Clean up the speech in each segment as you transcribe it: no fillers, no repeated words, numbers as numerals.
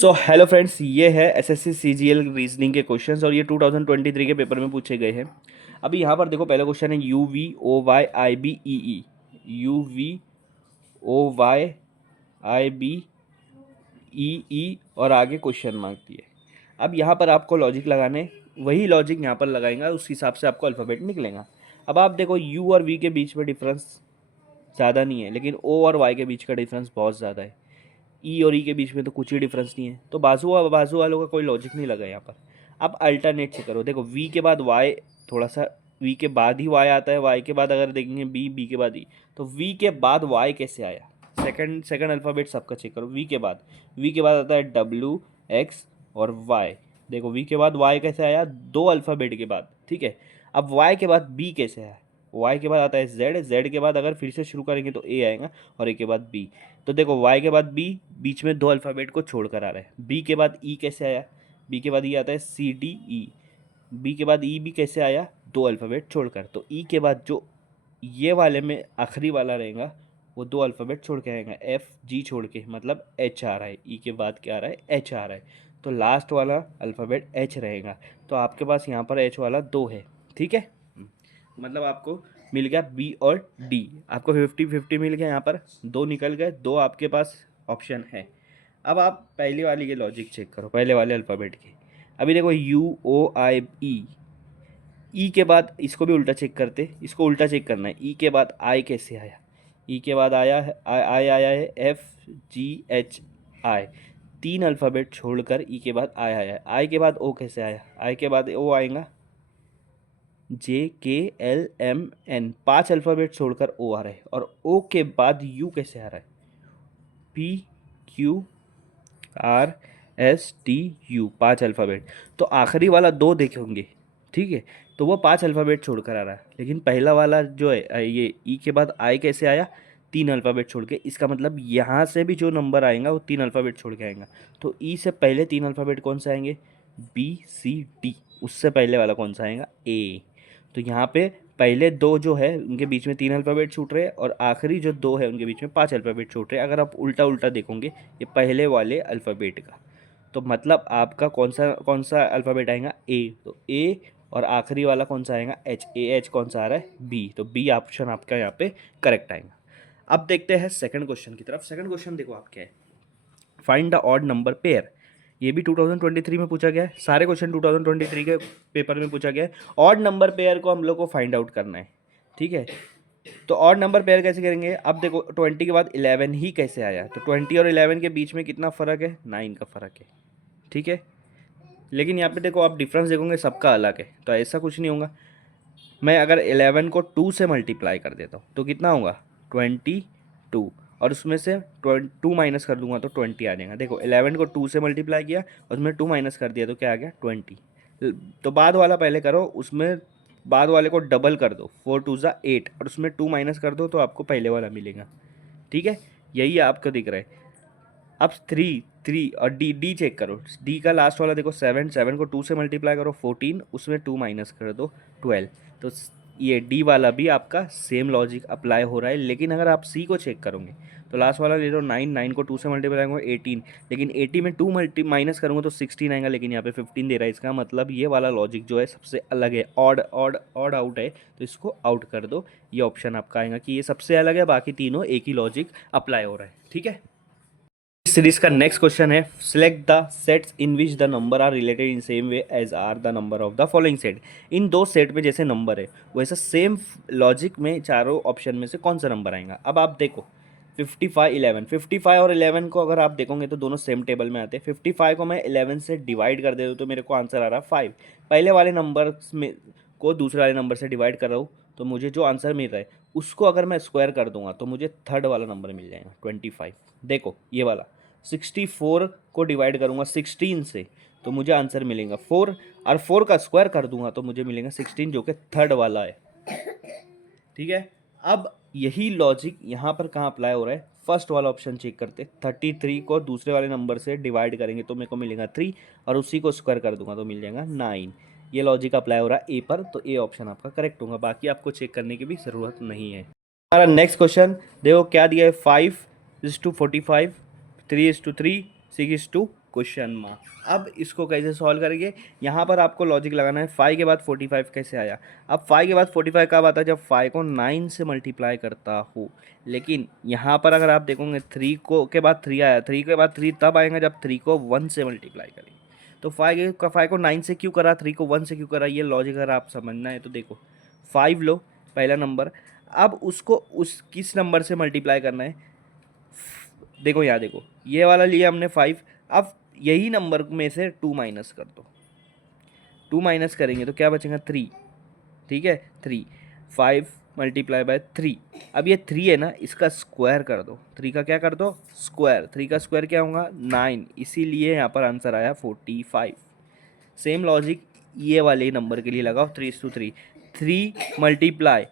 So hello friends, ये है SSC CGL reasoning के क्वेश्चंस और ये 2023 के पेपर में पूछे गए हैं। अभी यहाँ पर देखो, पहला क्वेश्चन है U V O Y I B E E, U V O Y I B E और आगे क्वेश्चन मार्क दिए। अब यहाँ पर आपको लॉजिक लगाने, वही लॉजिक यहाँ पर लगाएंगे, उस हिसाब से आपको अल्फ़ाबेट निकलेगा। अब आप देखो, यू और वी के बीच में डिफरेंस ज़्यादा नहीं है, लेकिन ओ और वाई के बीच का डिफरेंस बहुत ज़्यादा है। ई और ई के बीच में तो कुछ ही डिफरेंस नहीं है, तो बाजू वालों का कोई लॉजिक नहीं लगा यहाँ पर। अब अल्टरनेट से करो, देखो वी के बाद वाई, थोड़ा सा वी के बाद ही वाई आता है, वाई के बाद अगर देखेंगे बी, बी के बाद ई, तो वी के बाद वाई कैसे आया? सेकंड सेकंड अल्फ़ाबेट सबका चेक करो। वी के बाद आता है डब्ल्यू, एक्स और वाई। देखो वी के बाद वाई कैसे आया? दो अल्फ़ाबेट के बाद, ठीक है। अब वाई के बाद बी कैसे आया? वाई के बाद आता है जेड, जेड के बाद अगर फिर से शुरू करेंगे तो ए आएगा और ए के बाद बी। तो देखो वाई के बाद बी, बीच में दो अल्फ़ाबेट को छोड़कर आ रहा है। बी के बाद ई कैसे आया? बी के बाद ई आता है सी डी ई। बी के बाद ई भी कैसे आया? दो अल्फ़ाबेट छोड़कर। तो ई के बाद जो ये वाले में आखिरी वाला रहेगा वो दो अल्फ़ाबेट छोड़ के आएगा, एफ जी छोड़ के, मतलब एच आ रहा है। ई के बाद क्या आ रहा है? एच आ रहा है। तो लास्ट वाला अल्फ़ाबेट एच रहेगा। तो आपके पास यहाँ पर एच वाला दो है, ठीक है। मतलब आपको मिल गया बी और डी, आपको 50-50 मिल गया। यहाँ पर दो निकल गए, दो आपके पास ऑप्शन है। अब आप पहली वाली के लॉजिक चेक करो, पहले वाले अल्फ़ाबेट के। अभी देखो यू ओ आई ई, ई के बाद इसको भी उल्टा चेक करते, इसको उल्टा चेक करना है। ई के बाद आई कैसे आया? ई के बाद आया है आई आया है एफ जी एच आई। तीन अल्फ़ाबेट छोड़कर ई के बाद आई आया है। आई के बाद ओ कैसे आया? आई के बाद ओ आएगा जे के एल एम एन, पांच अल्फ़ाबेट छोड़कर ओ आ रहा है। और ओ के बाद यू कैसे आ रहा है? P Q R S T U, पांच अल्फ़ाबेट। तो आखिरी वाला दो देखे होंगे, ठीक है। तो वो पांच अल्फ़ाबेट छोड़कर आ रहा है। लेकिन पहला वाला जो है ये ई के बाद आई कैसे आया? तीन अल्फ़ाबेट छोड़ के। इसका मतलब यहाँ से भी जो नंबर आएगा वो तीन अल्फ़ाबेट छोड़ के आएगा। तो ई से पहले तीन अल्फ़ाबेट कौन से आएंगे? B C D. उससे पहले वाला कौन सा आएगा? ए। तो यहाँ पे पहले दो जो है उनके बीच में तीन अल्फ़ाबेट छूट रहे हैं और आखिरी जो दो है उनके बीच में पांच अल्फ़ाबेट छूट रहे हैं। अगर आप उल्टा उल्टा देखोगे ये पहले वाले अल्फ़ाबेट का, तो मतलब आपका कौन सा अल्फ़ाबेट आएगा? ए। तो ए और आखिरी वाला कौन सा आएगा? एच। ए एच कौन सा आ रहा है? बी। तो बी ऑप्शन आपका यहाँ पे करेक्ट आएगा। अब देखते हैं सेकंड क्वेश्चन की तरफ। सेकंड क्वेश्चन देखो आप क्या है, find the odd number pair. ये भी 2023 में पूछा गया है, सारे क्वेश्चन 2023 के पेपर में पूछा गया है। ऑड नंबर पेयर को हम लोग को फाइंड आउट करना है, ठीक है। तो ऑड नंबर पेयर कैसे करेंगे? अब देखो 20 के बाद 11 ही कैसे आया? तो 20 और 11 के बीच में कितना फ़र्क है? 9 का फ़र्क है, ठीक है। लेकिन यहाँ पे देखो आप डिफरेंस देखोगे सबका अलग है, तो ऐसा कुछ नहीं होगा। मैं अगर 11 को 2 से मल्टीप्लाई कर देता हूँ तो कितना होगा? 22। और उसमें से 2 माइनस कर दूंगा तो 20 आ जाएगा। देखो 11 को 2 से मल्टीप्लाई किया और उसमें 2 माइनस कर दिया तो क्या आ गया? 20। तो बाद वाला पहले करो, उसमें बाद वाले को डबल कर दो, 4 2 ज़ा 8, और उसमें 2 माइनस कर दो तो आपको पहले वाला मिलेगा, ठीक है। यही आपको दिख रहा है। अब थ्री थ्री और डी, डी चेक करो। डी का लास्ट वाला देखो 7, 7 को 2 से मल्टीप्लाई करो 14, उसमें 2 माइनस कर दो 12। तो ये डी वाला भी आपका सेम लॉजिक अप्लाई हो रहा है। लेकिन अगर आप सी को चेक करोगे तो लास्ट वाला ले लो 9, 9 को 2 से मल्टीप्लाई करूँगा 18, लेकिन 80 में 2 मल्टी माइनस करूँगा तो 16 आएगा, लेकिन यहाँ पे 15 दे रहा है। इसका मतलब ये वाला लॉजिक जो है सबसे अलग है, ऑड ऑड ऑड आउट है, तो इसको आउट कर दो। ये ऑप्शन आपका आएगा कि ये सबसे अलग है, बाकी तीनों एक ही लॉजिक अप्लाई हो रहा है, ठीक है। इस सीरीज का नेक्स्ट क्वेश्चन है, select the sets in which the number are related in same way as are the number of the following set. इन दो सेट में जैसे नंबर है वैसा सेम लॉजिक में चारों ऑप्शन में से कौन सा नंबर आएगा। अब आप देखो 55 11, 55 और 11 को अगर आप देखोगे तो दोनों सेम टेबल में आते हैं। 55 को मैं 11 से डिवाइड कर देता हूँ तो मेरे को आंसर आ रहा है 5। पहले वाले नंबर में को दूसरे वाले नंबर से डिवाइड कर रहा हूँ तो मुझे जो आंसर मिल रहा है उसको अगर मैं स्क्वायर कर दूंगा तो मुझे थर्ड वाला नंबर मिल जाएगा 25। देखो ये वाला 64 को डिवाइड करूंगा 16 से तो मुझे आंसर मिलेगा 4, और 4 का स्क्वायर कर दूंगा तो मुझे मिलेगा 16, जो कि थर्ड वाला है, ठीक है। अब यही लॉजिक यहाँ पर कहाँ अप्लाई हो रहा है? फर्स्ट वाला ऑप्शन चेक करते। 33 को दूसरे वाले नंबर से डिवाइड करेंगे तो मेरे को मिलेगा 3, और उसी को स्क्वायर कर दूंगा तो मिल जाएगा 9। ये लॉजिक अप्लाई हो रहा है ए पर, तो ए ऑप्शन आपका करेक्ट होगा, बाकी आपको चेक करने की भी ज़रूरत नहीं है। हमारा नेक्स्ट क्वेश्चन देखो क्या दिया है, 5:45, 3:3, 6:2, क्वेश्चन मार्क। अब इसको कैसे सॉल्व करेंगे, यहाँ पर आपको लॉजिक लगाना है 5 के बाद 45 कैसे आया। अब 5 के बाद 45 कब आता है, जब 5 को 9 से मल्टीप्लाई करता हो। लेकिन यहाँ पर अगर आप देखोगे 3 को के बाद 3 आया, 3 के बाद 3 तब आएगा जब 3 को 1 से मल्टीप्लाई करेंगे। तो 5 को 9 से क्यों करा, 3 को 1 से क्यों करा, ये लॉजिक अगर आप समझना है तो देखो 5 लो पहला नंबर, अब उसको उस किस नंबर से मल्टीप्लाई करना है। देखो यहाँ देखो ये वाला लिया हमने 5, अब यही नंबर में से 2 माइनस कर दो, 2 माइनस करेंगे तो क्या बचेगा 3, ठीक है 3, 5 मल्टीप्लाई बाय 3। अब ये 3 है ना, इसका स्क्वायर कर दो, 3 का क्या कर दो स्क्वायर, 3 का स्क्वायर क्या होगा 9, इसीलिए यहाँ पर आंसर आया 45। सेम लॉजिक ये वाले नंबर के लिए लगाओ 3:3, 3 मल्टीप्लाई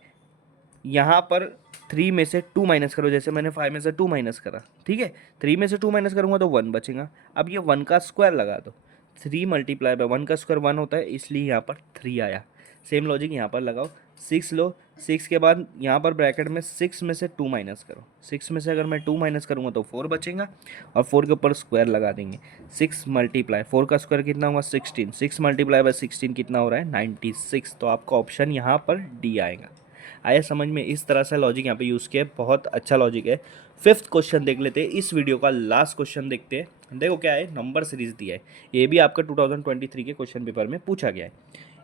यहाँ पर 3 में से 2 माइनस करो, जैसे मैंने 5 में से 2 माइनस करा, ठीक है 3 में से 2 माइनस करूँगा तो 1 बचेगा। अब ये 1 का स्क्वायर लगा दो, 3 मल्टीप्लाई बाय 1 का स्क्वायर 1 होता है, इसलिए यहाँ पर 3 आया। सेम लॉजिक यहाँ पर लगाओ, 6 लो, 6 के बाद यहाँ पर ब्रैकेट में 6 में से 2 माइनस करो, 6 में से अगर मैं 2 माइनस करूँगा तो 4 बचेगा, और 4 के ऊपर स्क्वायर लगा देंगे। 6 मल्टीप्लाई 4 का स्क्वायर कितना होगा 16, 6 मल्टीप्लाई बाय 16 कितना हो रहा है 96। तो आपका ऑप्शन यहाँ पर डी आएगा। आया समझ में, इस तरह से लॉजिक यहाँ पे यूज़ किया, बहुत अच्छा लॉजिक है। 5th क्वेश्चन देख लेते हैं, इस वीडियो का लास्ट क्वेश्चन देखते हैं। देखो क्या है, नंबर सीरीज दिया है, ये भी आपका 2023 के क्वेश्चन पेपर में पूछा गया है।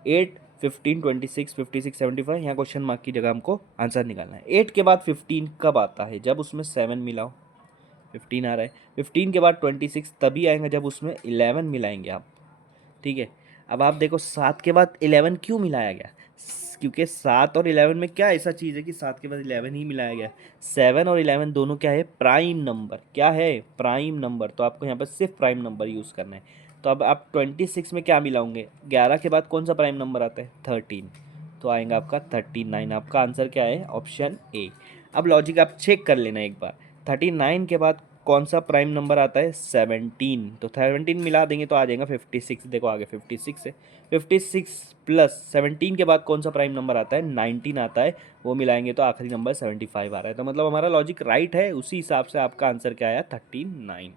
8, 15, 26, 56, 75, यहाँ क्वेश्चन मार्क की जगह हमको आंसर निकालना है। 8 के बाद 15 कब आता है, जब उसमें 7 मिलाओ, 15 आ रहा है। 15 के बाद 26 तभी आएगा जब उसमें 11 मिलाएंगे आप, ठीक है। अब आप देखो 7 के बाद 11 क्यों मिलाया गया, क्योंकि 7 और 11 में क्या ऐसा चीज़ है कि 7 के बाद 11 ही मिलाया गया। 7 और 11 दोनों क्या है प्राइम नंबर, क्या है प्राइम नंबर, तो आपको यहाँ पर सिर्फ प्राइम नंबर यूज़ करना है। तो अब आप 26 में क्या मिलाओगे, 11 के बाद कौन सा प्राइम नंबर आता है 13, तो आएगा आपका 39। आपका आंसर क्या है ऑप्शन ए। अब लॉजिक आप चेक कर लेना एक बार, 39 के बाद कौन सा प्राइम नंबर आता है 17, तो 17 मिला देंगे तो आ जाएगा 56। देखो आगे 56 है, 56 प्लस 17 के बाद कौन सा प्राइम नंबर आता है 19 आता है, वो मिलाएंगे तो आखिरी नंबर 75 आ रहा है। तो मतलब हमारा लॉजिक राइट है, उसी हिसाब से आपका आंसर क्या आया 39।